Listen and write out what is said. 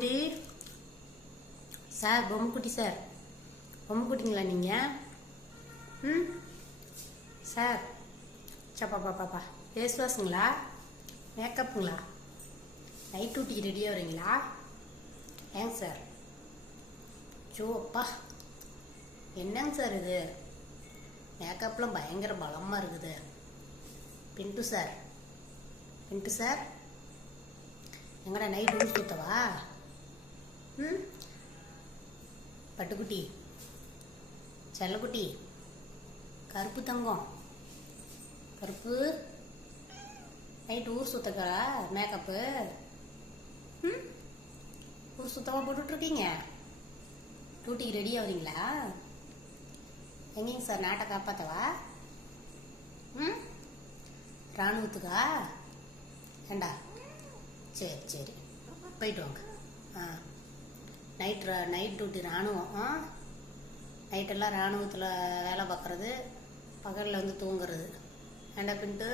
பொம்முக்குட்டி sir, பொம்முக்குட்டி sir, பொம்முக்குட்டிங்களா நீங்கள்? ம் sir, சப்பா பாப்பா ஃபேஸ் வாஷுங்களா, மேக்கப்புங்களா, நைட் டியூட்டிக்கு ரெடியாக வரீங்களா? ஏங்க சார், அப்பா என்னங்க சார் இது மேக்கப்லாம் பயங்கர பலமாக இருக்குது. பின்ட்டு சார், பின்ட்டு சார், எங்கடா நைட் ஊர் சுத்தவா? ம் பட்டுக்குட்டி, செல்லக்குட்டி, கருப்பு தங்கம், கருப்பு, நைட்டு ஊர் சுத்தக்கா மேக்கப்பு? ம் ஊர் சுத்தமாக போட்டுட்ருக்கீங்க? டியூட்டிக்கு ரெடி ஆகுறீங்களா? எங்கேங்க சார் நாட்டை காப்பாற்றவா? ம் இராணுவத்துக்கா? ஏண்டா சரி சரி போயிட்டு வாங்க. நைட் டியூட்டி இராணுவம். நைட்டெல்லாம் இராணுவத்தில் வேலை பார்க்குறது, பகலில் வந்து தூங்குறது. ஏண்டா பின்ட்டு